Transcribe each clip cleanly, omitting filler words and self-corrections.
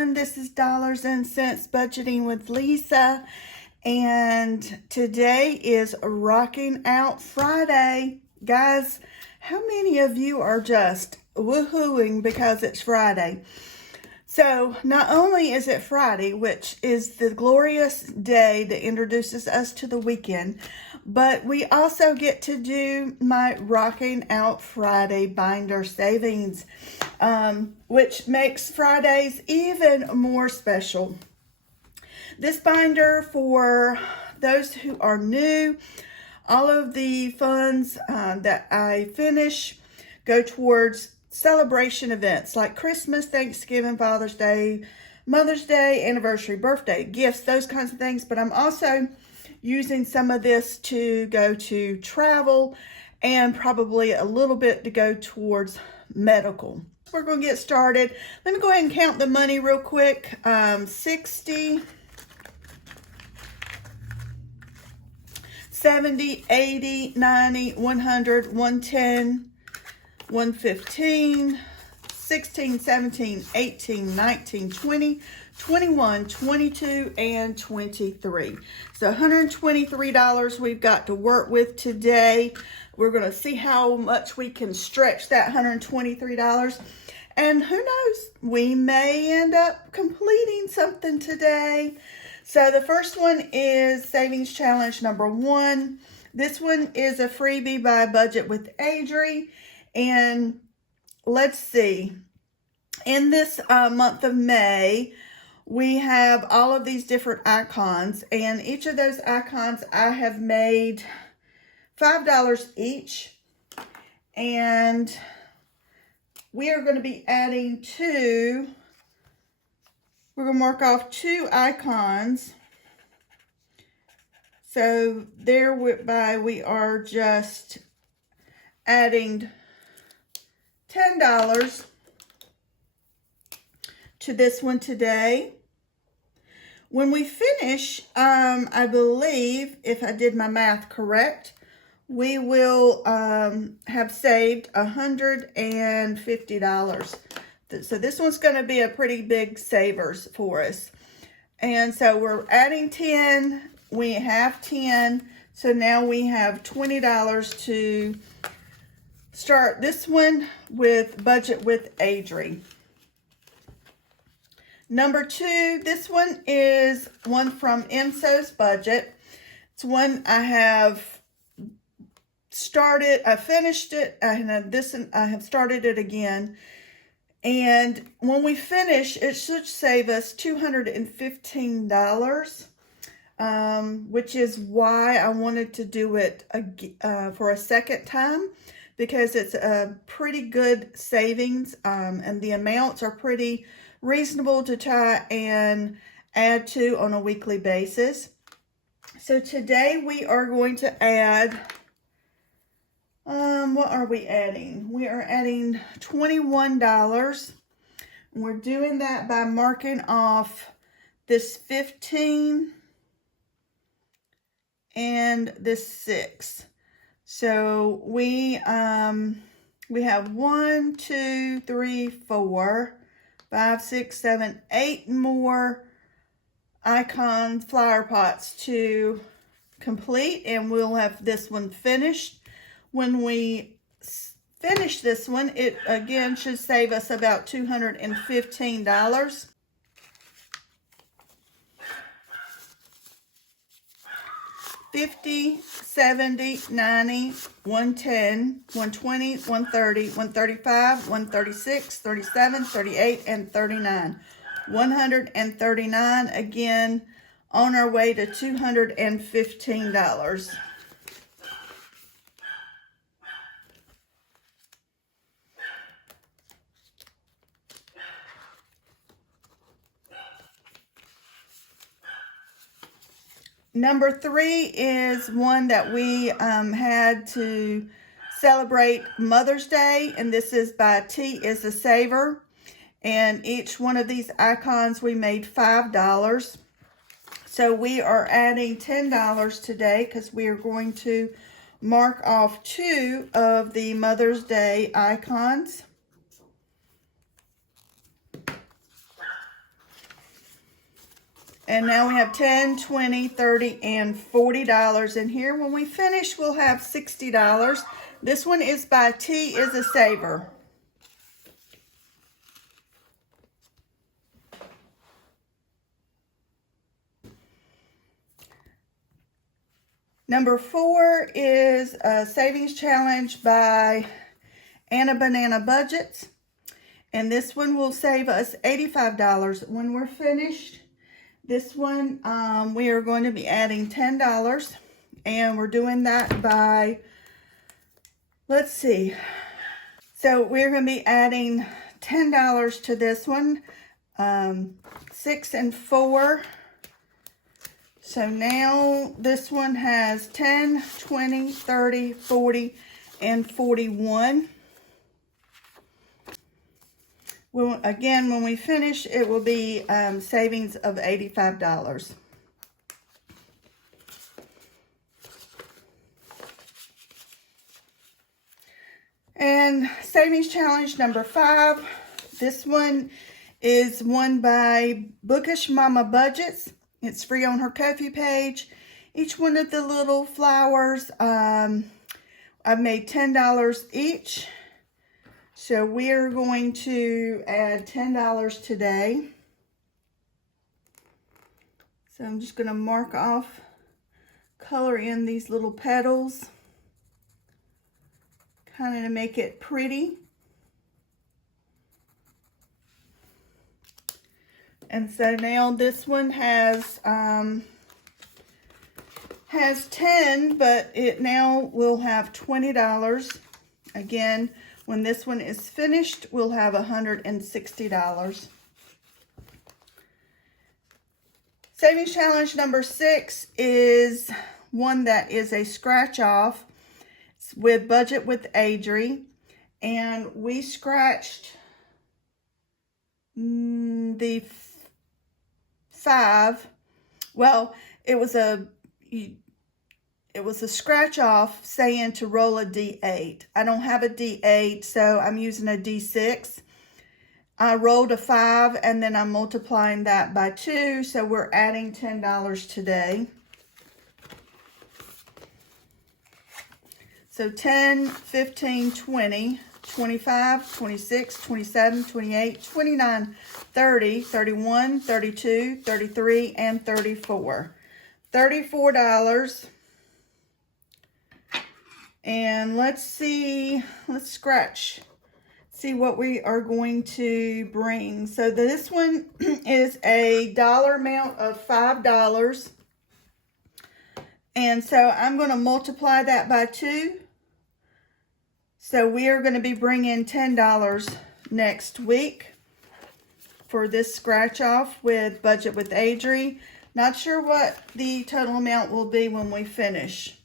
everyone. This is Dollars and Cents Budgeting with Lisa, and today is Rocking Out Friday. Guys, how many of you are just woohooing because it's Friday? So not only is it Friday, which is the glorious day that introduces us to the weekend, but we also get to do my Rocking Out Friday binder savings, which makes Fridays even more special. This binder, for those who are new, all of the funds that I finish go towards celebration events like Christmas, Thanksgiving, Father's Day, Mother's Day, anniversary, birthday, gifts, those kinds of things. But I'm also using some of this to go to travel and probably a little bit to go towards medical. We're going to get started. Let me go ahead and count the money real quick. 60, 70, 80, 90, 100, 110, 115, 16, 17, 18, 19, 20, 21, 22, and 23. So $123 we've got to work with today. We're going to see how much we can stretch that $123. And who knows, we may end up completing something today. So the first one is Savings Challenge number 1. This one is a freebie by Budget with Adri. And let's see, in this month of May, we have all of these different icons, and each of those icons I have made $5 each, and we are going to be adding we're going to mark off 2 icons. So thereby we are just adding $10 to this one today. When we finish, I believe, if I did my math correct, we will have saved $150. So this one's going to be a pretty big savers for us. And so we're adding 10. We have 10. So now we have $20 to start this one with Budget with Adri. Number 2, this one is one from MSO's Budget. It's one I have started. I finished it. I have started it again. And when we finish, it should save us $215, which is why I wanted to do it for a second time, because it's a pretty good savings, and the amounts are pretty reasonable to try and add to on a weekly basis. So today we are going to add, what are we adding? We are adding $21. We're doing that by marking off this 15 and this 6. So we have 1, 2, 3, 4, 5, 6, 7, 8 more icon flower pots to complete, and we'll have this one finished. When we finish this one, it again should save us about $215. $50, $70, $90, $110, $120, $130, $135, $136, $37, $38, and $39. $139 again, on our way to $215. Number 3 is one that we had to celebrate Mother's Day, and this is by T is a Saver. And each one of these icons we made $5. So we are adding $10 today because we are going to mark off 2 of the Mother's Day icons. And now we have $10, $20, $30, and $40 in here. When we finish, we'll have $60. This one is by T is a Saver. Number 4 is a savings challenge by Anna Banana Budgets. And this one will save us $85 when we're finished. This one, we are going to be adding $10. And we're doing that by, let's see. So we're going to be adding $10 to this one. 6 and 4. So now this one has 10, 20, 30, 40, and 41. Well, again, when we finish, it will be savings of $85. And savings challenge number 5. This one is one by Bookish Mama Budgets. It's free on her Ko-fi page. Each one of the little flowers, I've made $10 each. So we are going to add $10 today. So I'm just going to mark off, color in these little petals, kind of to make it pretty. And so now this one has 10, but it now will have $20. Again, when this one is finished, we'll have $160. Savings challenge number 6 is one that is a scratch off. It's with Budget with Adri. And we scratched the 5. Well, it was a scratch off saying to roll a D8. I don't have a D8, so I'm using a D6. I rolled a 5 and then I'm multiplying that by 2, so we're adding $10 today. So 10, 15, 20, 25, 26, 27, 28, 29, 30, 31, 32, 33, and 34. $34. And let's see, let's scratch, see what we are going to bring. So this one is a dollar amount of $5. And so I'm going to multiply that by 2. So we are going to be bringing $10 next week for this scratch off with Budget with Adri. Not sure what the total amount will be when we finish.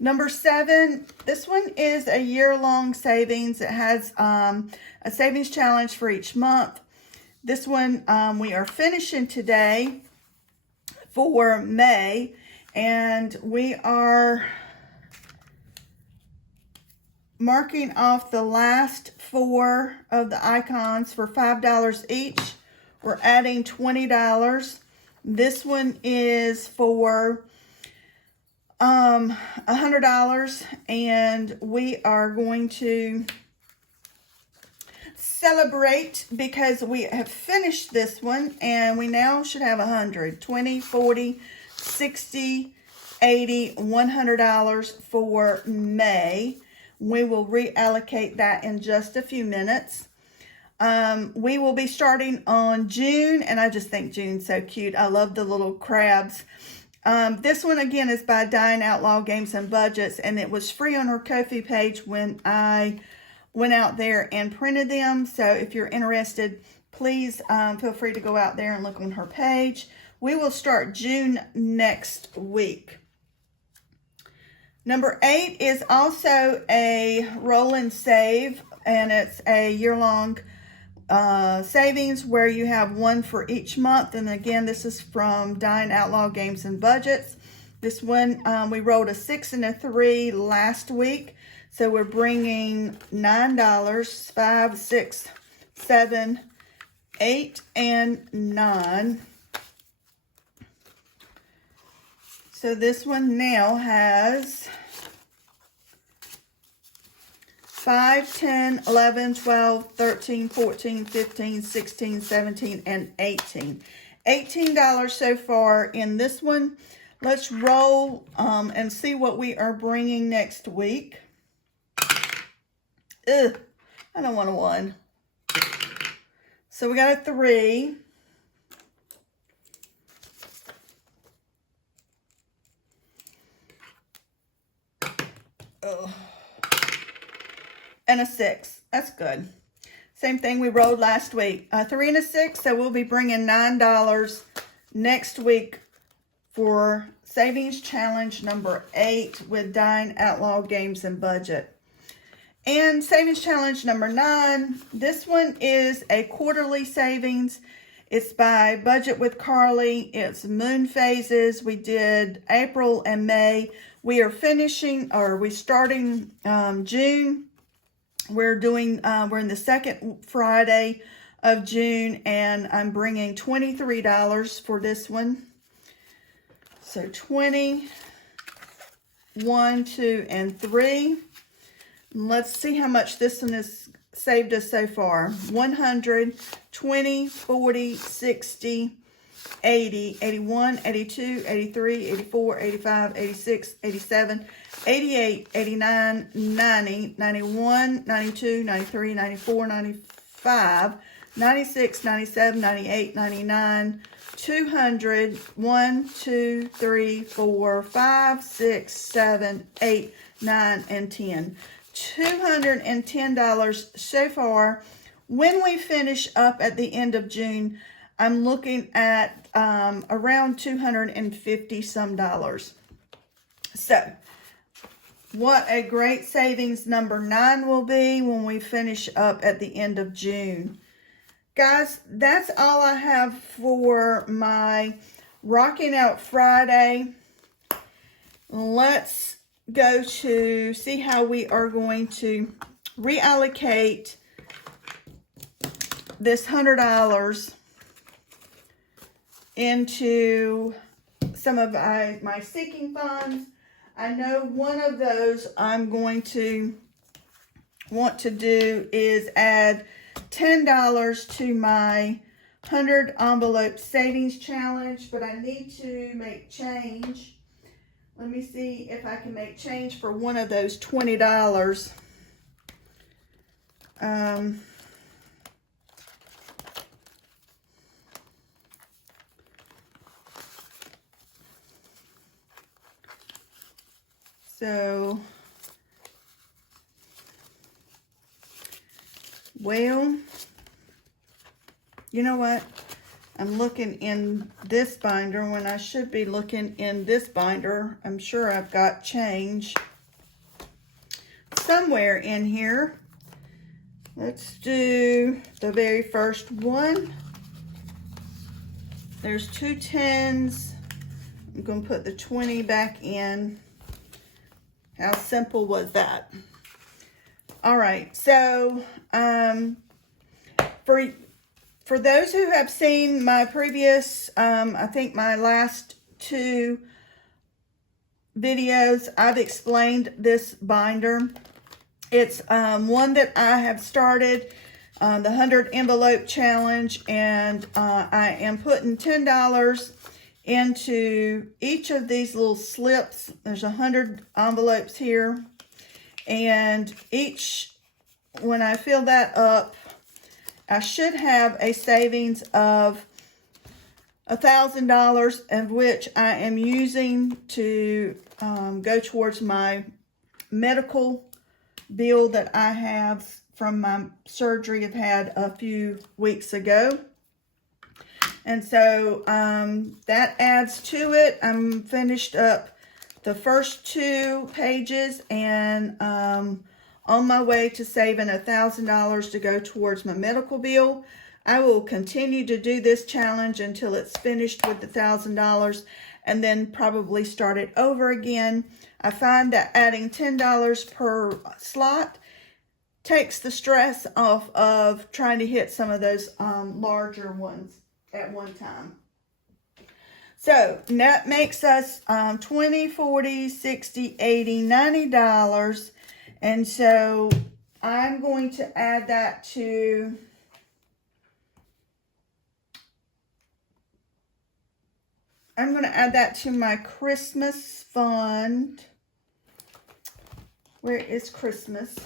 Number 7, this one is a year-long savings. It has a savings challenge for each month. This one we are finishing today for May, and we are marking off the last 4 of the icons for $5 each. We're adding $20. This one is for $100, and we are going to celebrate because we have finished this one and we now should have 100, 20, 40, 60, 80, $100 for May. We will reallocate that in just a few minutes. We will be starting on June, and I just think June's so cute. I love the little crabs. This one, again, is by Diane Outlaw Games and Budgets, and it was free on her Ko-fi page when I went out there and printed them. So if you're interested, please feel free to go out there and look on her page. We will start June next week. Number 8 is also a roll and save, and it's a year-long savings where you have one for each month. And again, this is from Diane Outlaw Games and Budgets. This one, we rolled a 6 and a 3 last week. So we're bringing $9, 5, 6, 7, 8, and 9. So this one now has 5, 10, 11, 12, 13, 14, 15, 16, 17, and 18. $18 so far in this one. Let's roll and see what we are bringing next week. Ugh, I don't want a 1. So we got a 3. Oh. And a 6. That's good. Same thing we rolled last week. A 3 and a 6. So we'll be bringing $9 next week for Savings Challenge number 8 with Dine Outlaw Games and Budget. And Savings Challenge number 9. This one is a quarterly savings. It's by Budget with Carly. It's moon phases. We did April and May. We are finishing, or we starting June. We're in the second Friday of June, and I'm bringing $23 for this one. So 20, 1, 2, and 3. Let's see how much this one has saved us so far. 100, 20, 40, 60, 80, 81, 82, 83, 84, 85, 86, 87, 88, 89, 90, 91, 92, 93, 94, 95, 96, 97, 98, 99, 200, 1, 2, 3, 4, 5, 6, 7, 8, 9, and 10. $210 so far. When we finish up at the end of June, I'm looking at around $250 some. So, what a great savings number 9 will be when we finish up at the end of June. Guys, that's all I have for my Rocking Out Friday. Let's go to see how we are going to reallocate this $100 into some of my seeking funds. I know one of those I'm going to want to do is add $10 to my 100 envelope savings challenge, but I need to make change. Let me see if I can make change for one of those $20. So, well, you know what? I'm looking in this binder when I should be looking in this binder. I'm sure I've got change somewhere in here. Let's do the very first one. There's 2 10s. I'm going to put the 20 back in. How simple was that? All right, so for those who have seen my previous, I think my last 2 videos, I've explained this binder. It's one that I have started, the 100 envelope challenge, and I am putting $10 into each of these little slips. There's 100 envelopes here, and when I fill that up, I should have a savings of $1,000, of which I am using to go towards my medical bill that I have from my surgery I've had a few weeks ago. And so that adds to it. I'm finished up the first 2 pages, and on my way to saving $1,000 to go towards my medical bill. I will continue to do this challenge until it's finished with the $1,000, and then probably start it over again. I find that adding $10 per slot takes the stress off of trying to hit some of those larger ones at one time. So that makes us $20, $40, $60, $80, $90. And so I'm going to add that to my Christmas fund. Where is Christmas?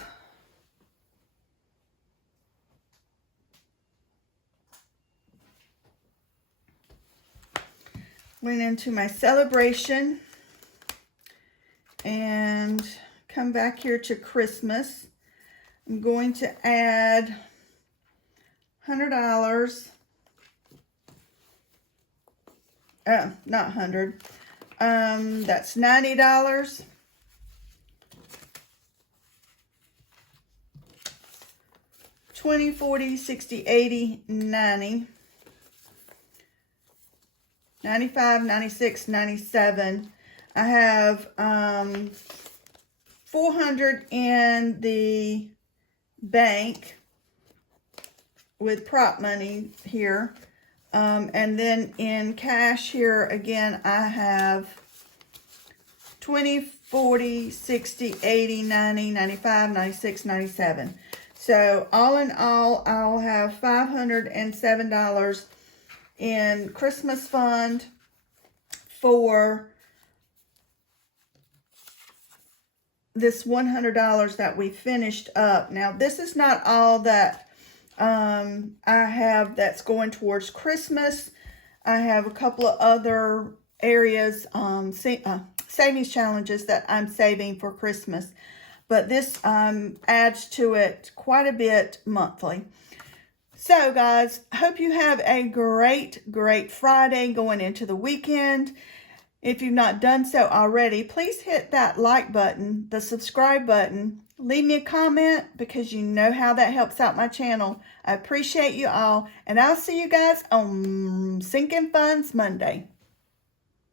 Went into my celebration and come back here to Christmas. I'm going to add $100. Not 100. That's $90. $20, $40, $60, $80, $90. $95, $96, $97. I have $400 in the bank with prop money here. And then in cash here, again, I have 20, 40, 60, 80, 90, 95, 96, 97. So all in all, I'll have $507 in Christmas fund for this $100 that we finished up. Now, this is not all that I have that's going towards Christmas. I have a couple of other areas, savings challenges that I'm saving for Christmas. But this adds to it quite a bit monthly. So, guys, hope you have a great Friday going into the weekend. If you've not done so already, please hit that like button, the subscribe button. Leave me a comment because you know how that helps out my channel. I appreciate you all, and I'll see you guys on Sinking Funds Monday.